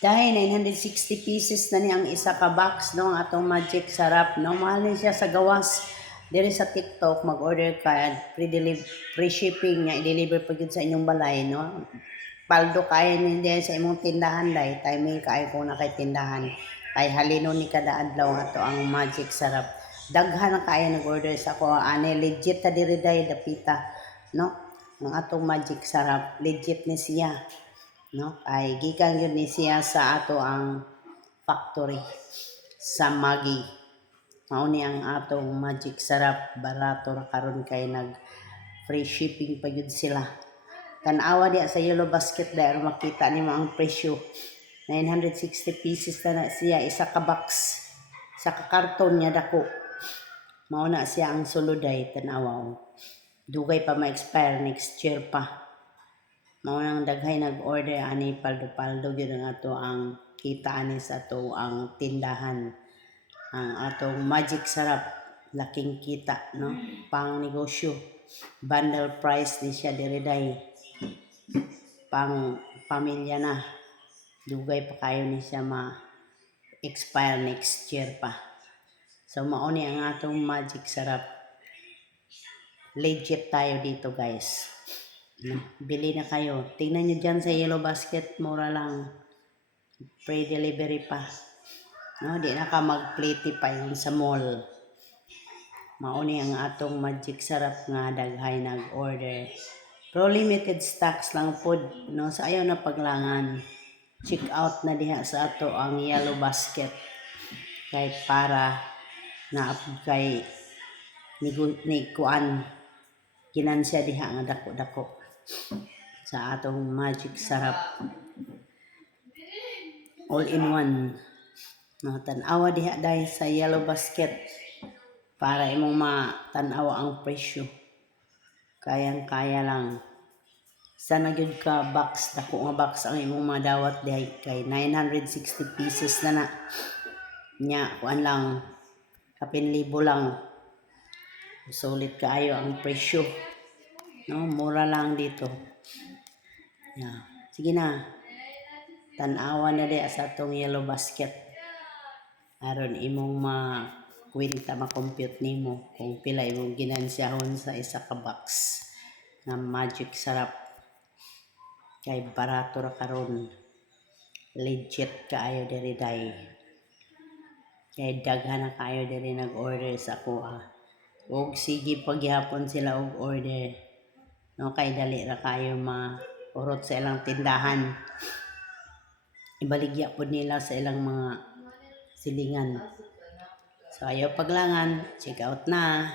Dahil 960 pieces na ni ang isa ka box no ang atong magic sarap no, mahal ni siya sa gawas. Diri sa TikTok mag-order ka free shipping nga i-deliver pa gyud sa inyong balay no. Paldo kay ni sa imong tindahan dai timing kay kung na kay tindahan kay halino ni kada adlaw ato ang magic sarap. Daghan na kay nag-order sa ako ani legit ta diri dai dapita no. Ang atong magic sarap legit ni siya no, ay gikan yun ni siya sa ato ang factory sa Maggi. Mao ni ang atong magic sarap, barato ra karon kay nag free shipping pa gyud sila. Tan-awa diya sa yellow basket dahil makita nimo ang presyo. 960 pieces na siya isa ka box. Sa karton niya dako. Mao na siya ang suluday tan-awa. Dugay pa ma-expire next year pa. Mao nang daghay nag-order ani paldo-paldo gyud ang ato ang kita ani sa ato ang tindahan. Ang atong magic sarap laking kita no, pang negosyo. Bundle price ni siya diri day. Pang pamilya na. Dugay pa kayo ni siya ma-expire next year pa. So mao ni ang atong magic sarap. Legit tayo dito guys. Bili na kayo. Tingnan nyo dyan sa yellow basket. Mura lang. Free delivery pa. No, di na ka mag-plate pa yung sa mall. Mauni ang atong magic sarap nga daghay nag-order. Pero limited stocks lang po. No, sa ayaw na paglangan. Check out na diha sa ato ang yellow basket. Kay para na kay ni kuan. Ginansya diha nga dako-dako. Sa atong magic sarap all in one no, tan-awa diha dahil sa yellow basket para imong matan-awa ang presyo kayang-kaya lang sana gyud ka box dako nga box ang imong madawat diha kay 960 pieces na nya kuan lang kapin libo lang sulit kaayo ang presyo no, mura lang dito. Yeah. Sige na. Tan-awa na di sa atong yellow basket. Aron imong ma-kwenta, ma-compute nimo kung pila imong ginansyahon sa isa ka box na magic sarap. Kay barato ra karon. Legit kaayo diri day. Kay daghan na kaayo diri nag-order sa kuha. Og sige paghapon sila og order. No, kay dali ra kayo urot sa ilang tindahan. Ibaligya po nila sa ilang mga silingan. So ayaw paglangan, check out na.